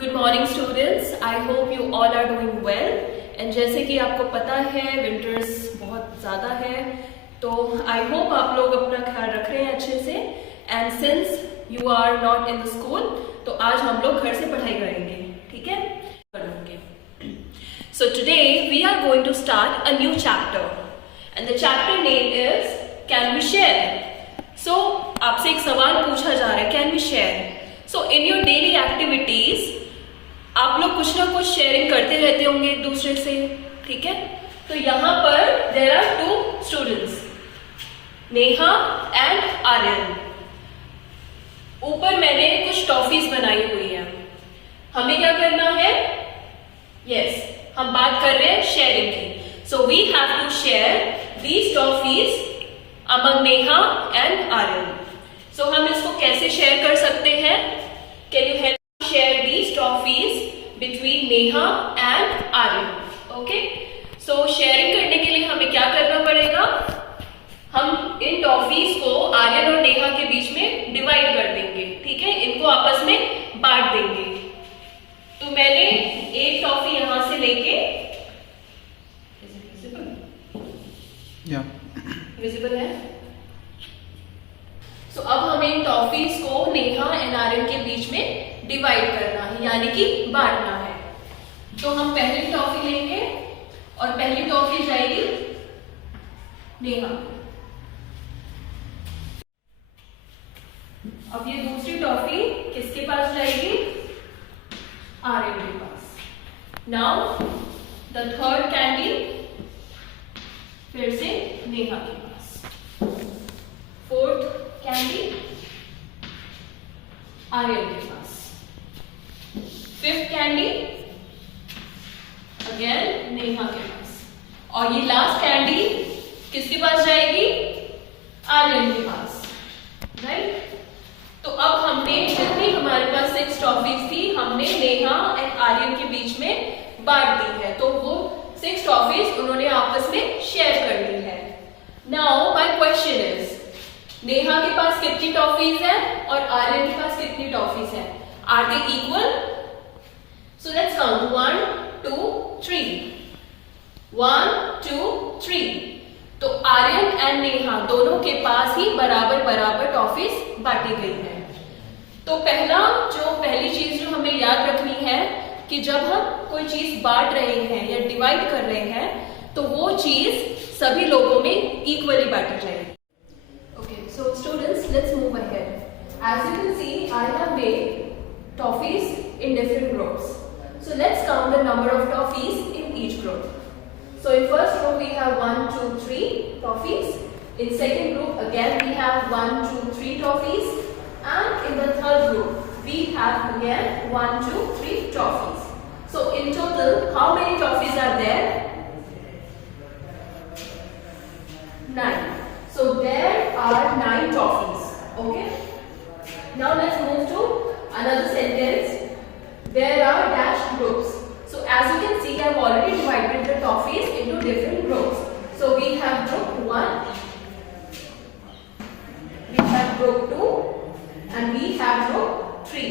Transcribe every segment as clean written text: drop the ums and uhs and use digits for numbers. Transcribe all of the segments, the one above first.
Good morning students, I hope you all are doing well. And जैसे कि आपको पता है विंटर्स बहुत ज़्यादा है, तो आई होप आप लोग अपना ख्याल रख रहे हैं अच्छे से। And since you are not in the school, तो आज हम लोग घर से पढ़ाई करेंगे, ठीक है? So today we are going to start a new chapter and the chapter name is can we share. So आपसे एक सवाल पूछा जा रहा है, can we share? So in your daily activities आप लोग कुछ ना कुछ शेयरिंग करते रहते होंगे एक दूसरे से, ठीक है? तो यहाँ पर there are two students, Neha and Aryan. ऊपर मैंने कुछ टॉफीज बनाई हुई है, हमें क्या करना है? यस, हम बात कर रहे हैं शेयरिंग की। So we have to share these toffees among Neha and Aryan. So हम इसको कैसे शेयर कर सकते हैं? Can you help share these trophies between Neha and Aryan? Okay? So sharing करने के लिए हमें क्या करना पड़ेगा? हम इन टॉफीज को आर्यन और नेहा के बीच में डिवाइड कर देंगे, ठीक है? इनको आपस में बांट देंगे। तो मैंने एक टॉफी यहां से लेके, विजिबल है? सो अब हमें इन टॉफीज को नेहा एंड आर्यन के बीच में डिवाइड करना है, यानी कि बांटना है। तो हम पहली टॉफी लेंगे और पहली टॉफी जाएगी नेहा। अब ये दूसरी टॉफी किसके पास जाएगी? आर्यन के पास। नाउ द थर्ड कैंडी फिर से नेहा के पास। फोर्थ कैंडी आर्यन के पास। फिफ्थ कैंडी अगेन नेहा के पास। और ये लास्ट कैंडी किसके पास जाएगी? आर्यन के पास, राइट? तो अब हमने जितनी हमारे पास 6 टॉफीज थी, हमने नेहा एंड आर्यन के बीच में बांट दी है। तो वो 6 टॉफीज उन्होंने आपस में शेयर कर ली है। Now my question is, Neha के पास कितनी टॉफीज है और आर्यन के पास कितनी टॉफीज है? Are they equal? So let's count 1, 2, 3. 1, 2, 3. तो आर्यन एंड नेहा दोनों के पास ही बराबर बराबर टॉफीज बांटी गई है। तो पहली चीज जो हमें याद रखनी है कि जब हम कोई चीज बांट रहे हैं या डिवाइड कर रहे हैं, तो वो चीज सभी लोगों में इक्वली बांटी जाएगी। Okay, so students, let's move ahead. As you can see, I have made toffees in different groups. So let's count the number of toffees in each group. So in first group we have 1, 2, 3 toffees. In second group again we have 1, 2, 3 toffees. And in the third group we have again 1, 2, 3 toffees. So in total how many toffees are there? 9. So there are 9 toffees. Okay. Now let's move to another sentence. There are dash groups. So as you can see, I have already divided the toffees into different groups. So we have group 1, we have group 2, and we have group 3.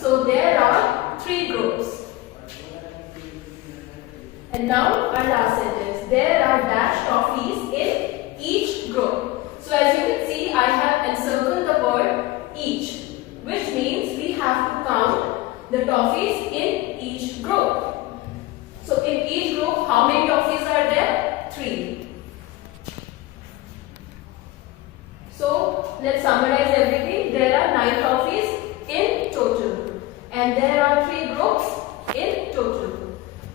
So there are 3 groups. And now our last sentence. There are dash toffees in each group. So as you can see, I have encircled the word each, which means we have to count the toffees in each group. So in each group, how many toffees are there? 3. So let's summarize everything. There are 9 toffees in total, and there are 3 groups in total,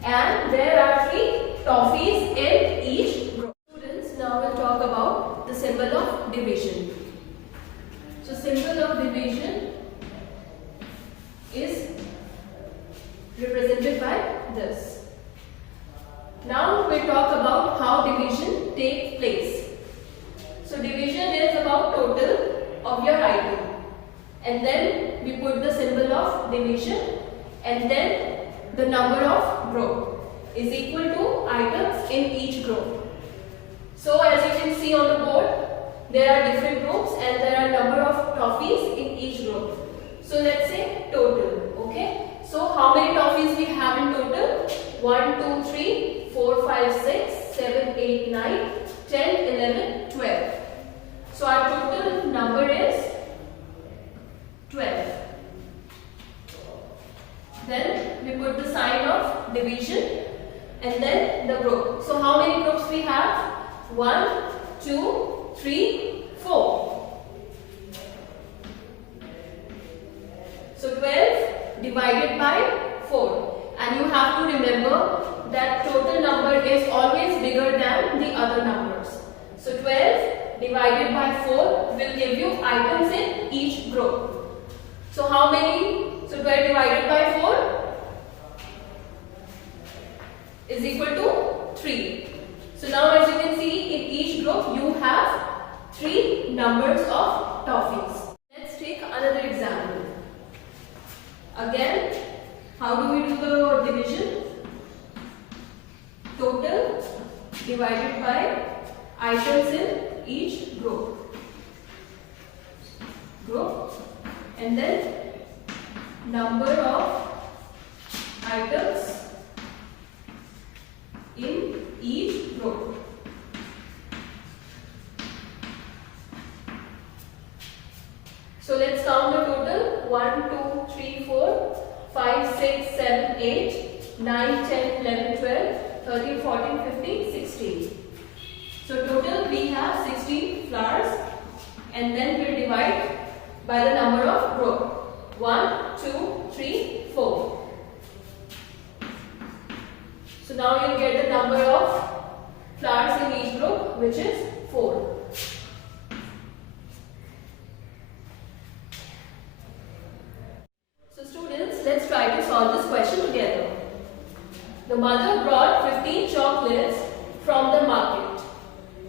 and there are 3 toffees in each group. Students, now we'll talk about the symbol of division. So symbol of division is represented by this. Now we'll talk about how division takes place. So division is about total of your item, and then we put the symbol of division, and then the number of group is equal to items in each group. So as you can see on the board, there are different groups and there are number of toffees in each group. So let's say total. Okay. So how many 7, 8, 9, 10, 11, 12. So our total number is 12. Then we put the sign of division and then the group. So how many groups we have? 1, 2, 3, 4. So 12 divided by 4. And you have to remember that total number is always bigger than the other numbers. So 12 divided by 4 will give you items in each group. So how many? So 12 divided by 4 is equal to 3. So now as you can see, in each group you have 3 numbers of toffees. Let's take another example. Again, how do we do the division? Total divided by items in each group. And then number of items in each group. So let's count the total. 1, 2, 3, 4, 5, 6, 7, 8, 9, 10, 11, 12, 13, 14, 15, 16. So total we have 16 flowers, and then we'll divide by the number of group. 1, 2, 3, 4. So now you'll get the number of flowers in each group, which is 4. So students, let's try to solve this question together. The mother brought 15 chocolates from the market.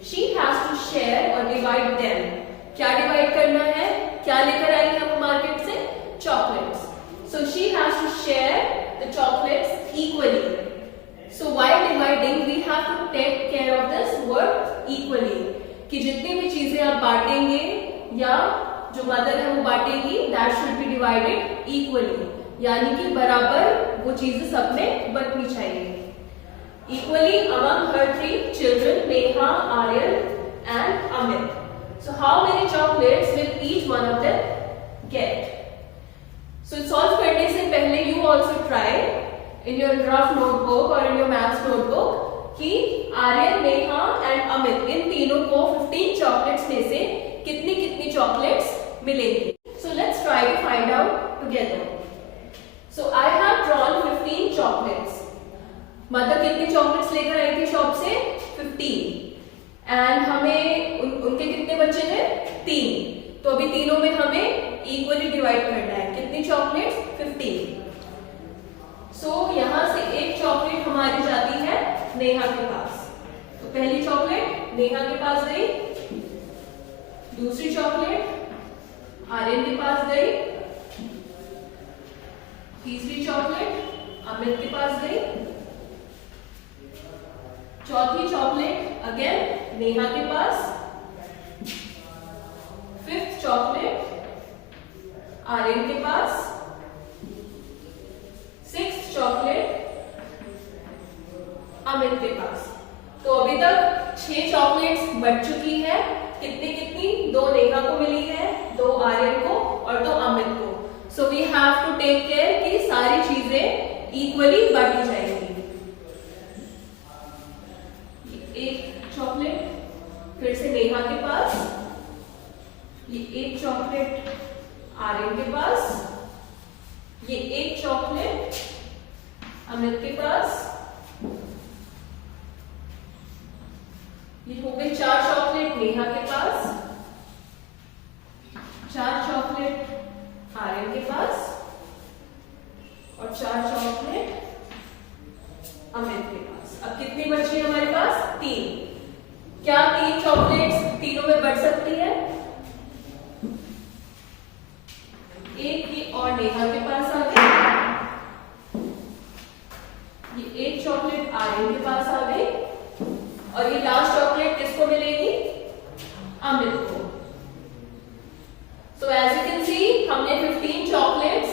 She has to share or divide them. क्या divide करना है? क्या लेकर आई हम market से? Chocolates. So she has to share the chocolates equally. So while dividing, we have to take care of this word equally. कि जितनी भी चीजें आप बांटेंगे या जो मदर है वो बांटेगी, that should be divided equally. यानी कि बराबर वो चीजें सब में बंटनी चाहिए. Equally among her 3 children, Neha, Aryan, and Amit. So how many chocolates will each one of them get? So solve करने से पहले you also try in your rough notebook or in your maths notebook कि Aryan, Neha and Amit इन तीनों को 15 chocolates में से कितनी कितनी chocolates मिलेंगी. So let's try to find out together. So I have drawn 15 chocolates. Mother कितनी चॉकलेट्स लेकर आई थी शॉप से? 15. एंड हमें उनके कितने बच्चे थे? 3. तो अभी तीनों में हमें इक्वली डिवाइड करना है. कितनी चॉकलेट्स? 15. सो यहाँ से एक चॉकलेट हमारी जाती है नेहा के पास. तो पहली चॉकलेट नेहा के पास गई, दूसरी चॉकलेट आर्यन के पास गई, तीसरी चॉकलेट अमित के पास गई, चौथी चॉकलेट अगेन नेहा के पास, फिफ्थ चॉकलेट आर्यन के पास, सिक्स्थ चॉकलेट अमित के पास. तो अभी तक 6 चॉकलेट्स बच चुकी है. कितनी कितनी? 2 नेहा को मिली है, 2 आर्यन को और 2 अमित को. So we have to take care कि सारी चीजें इक्वली बांटी जाएंगी. एक चॉकलेट फिर से नेहा के पास, ये एक चॉकलेट आर्यन के पास, ये एक चॉकलेट अमित के पास. ये हो गए 4 चॉकलेट नेहा के पास, 4 चॉकलेट आर्यन के पास और 4 चॉकलेट अमित के पास. अब कितनी बची है हमारे पास? 3. क्या 3 चॉकलेट्स तीनों में बढ़ सकती है? एक ये और नेहा के पास आ गई, ये एक चॉकलेट आर्यन के पास आ गई और ये लास्ट चॉकलेट किसको मिलेगी? अमित को. So as you can see हमने 15 चॉकलेट्स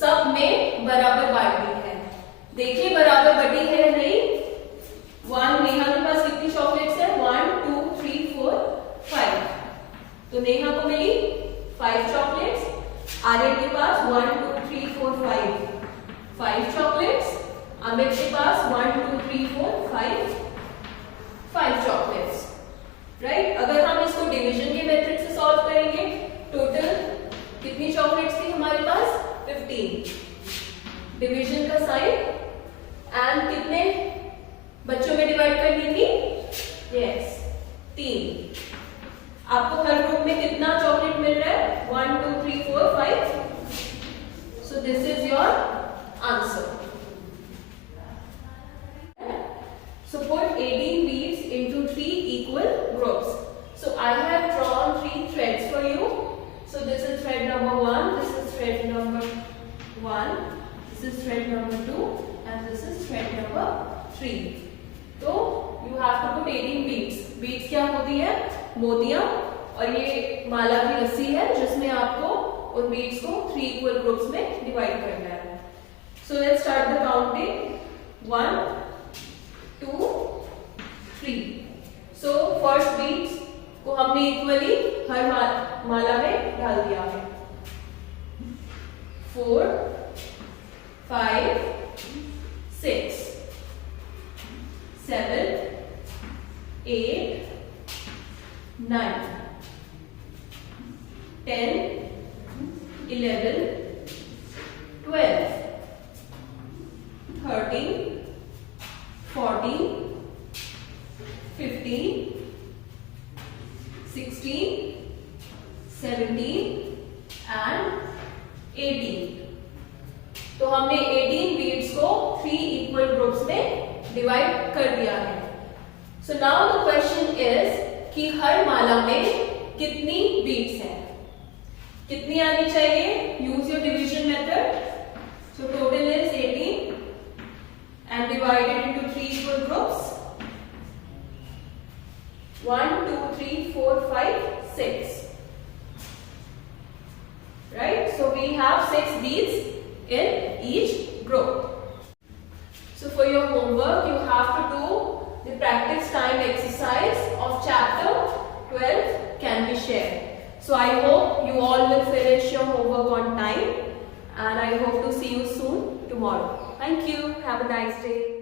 सब में बराबर बांट दी है. देखिए बराबर बटी है या नहीं. 1 नेहा के पास कितनी आर्यन के पास 1 2 3 4 5 चॉकलेट्स, अमित के पास 1 2 3 4 5 चॉकलेट्स, राइट। अगर हम इसको डिवीजन के मेथड से सॉल्व करेंगे, टोटल कितनी चॉकलेट्स थी हमारे पास? 15। डिवीजन का साइन एंड कितने बच्चों में डिवाइड करनी थी? यस, 3। आपको हर ग्रुप में कितना चॉकलेट मिल रहा है? 1 2 3 4 5। So this is your answer. So put 18 beads into 3 equal groups. So I have drawn 3 threads for you. So this is thread number 1, this is thread number 1, this is thread number 2, and this is thread number 3. So you have to put 18 beads. Beads क्या होती है? मोतियां। और ये माला की रस्सी है जिसमें आपको उन beads को 3 equal groups में डिवाइड करना है। So let's start the counting. 1 2 3. So first beads को हमने इक्वली हर माला में डाल दिया है। 4 5 6 7 8 9 10 11 12 13 14 15 16 17 and 18। तो हमने 18 बीड्स को 3 इक्वल ग्रुप्स में डिवाइड कर दिया है। So now the question is कि हर माला में कितनी बीड्स हैं? कितनी आनी चाहिए? Use your division method. So total is 18 and divided into 3 equal groups. 1 2 3 4 5 6. Right? So we have 6 beads in each group. So for your homework, you have to do the practice time exercise of chapter 12 Can We Share. So I hope you all will finish your homework on time, and I hope to see you soon tomorrow. Thank you. Have a nice day.